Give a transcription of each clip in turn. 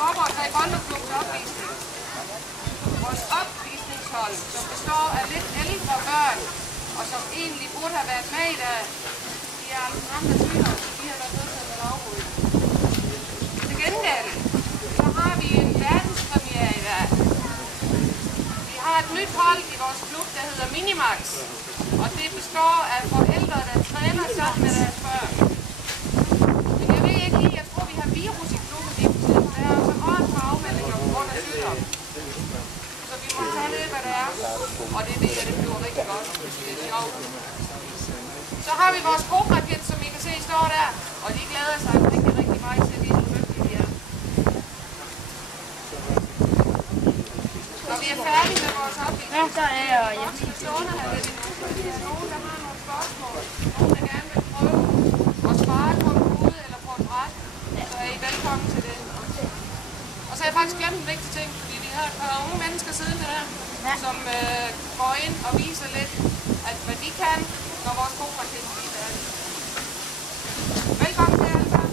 Fåborg Taekwondoklubs opvisning. Vores opvisningshold, som består af lidt ældre børn, og som egentlig burde have været med i dag, de er altså ramt af sygdom, så de har været nødt til at være afbrudt. Til gengæld, så har vi en verdenspremiere i dag. Vi har et nyt hold i vores klub, der hedder Minimax, og det består af forældre, der træner sammen med deres børn. Men jeg ved ikke lige, jeg tror vi har virus i klubben lige på tiden. Der er altså meget for afmeldinger på grund af sygdom. Så vi må tage ned, hvad det er, og det ved jeg, det bliver rigtig godt, hvis det er sjovt. Så har vi vores kobraket, som I kan se står der, og de glæder sig rigtig, rigtig meget til at vise, hvor dygtige de er. Når vi er færdige med vores opvisning, så er jeg og vi stående her lidt endnu, så hvis der er nogen, der har nogle spørgsmål, nogen der gerne vil prøve at svare på en pude eller på et bræt, så er I velkommen til det. Og så har jeg faktisk glemt en vigtig ting, fordi vi har et par unge mennesker siddende der, som går ind og viser lidt, at hvad de kan, når vores kobraket er det. Velkommen til alle sammen.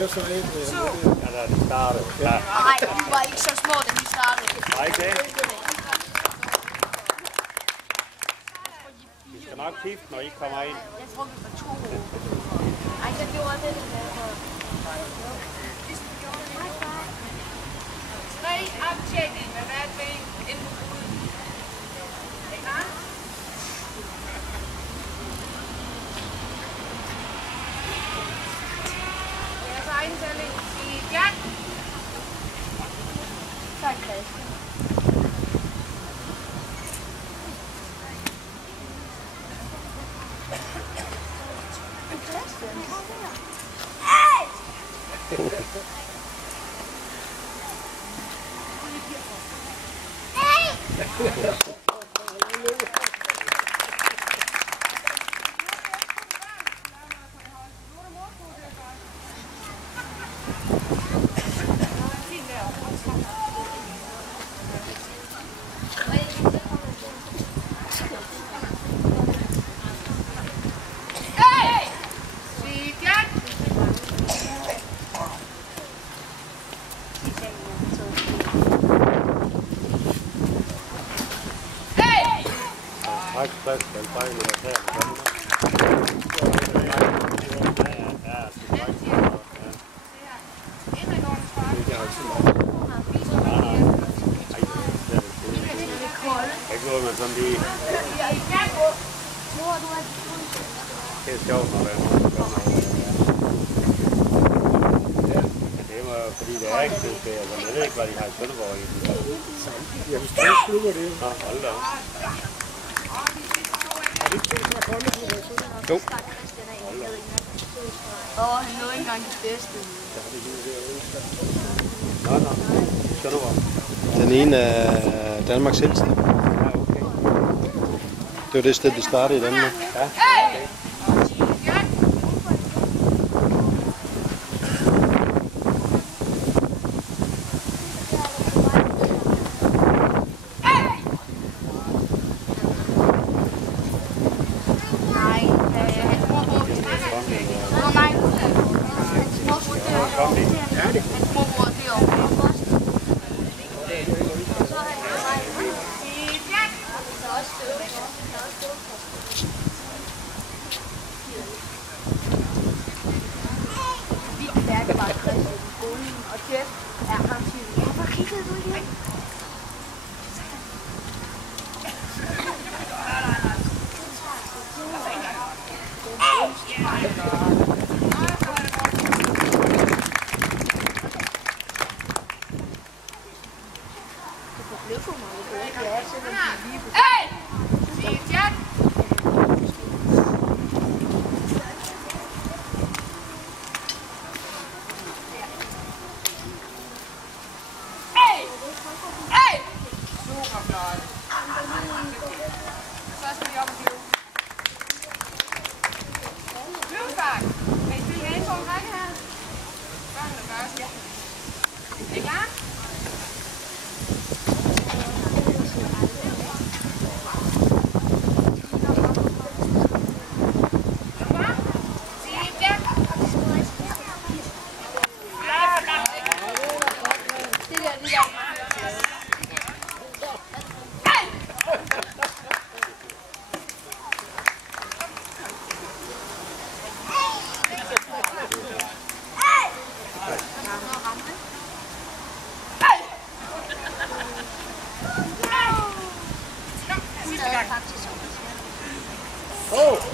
Jeg så ikke. Ja, da de startede. Ja. Nej, vi var ikke så små, da vi startede. Nej, ikke det? Vi skal nok kigge, når I kommer ind. Jeg tror, vi var 2 år. Ej, så gjorde det. Tre optjening med hvert ben inden for uden. Klar? Jeres egen tælling. Sig ja. Tak, Christian. Hey! Plads, den fejler der her. Ikke noget, man sådan lige... Det er sjovt, når der er nogen, der gør noget. Men det var fordi, det er ikke det, altså man ved ikke, hvad de har i Sønderborg i. Jamen, det slukker det jo. Nå, hold da. Er det ikke så kommet på det? Jo. Han nåede ikke engang det bedste. Nå. Sønderborg. Den ene er Danmarks ældste. Ja, okay. Det var det sted, det startede i Danmark. Ja, okay. Oh!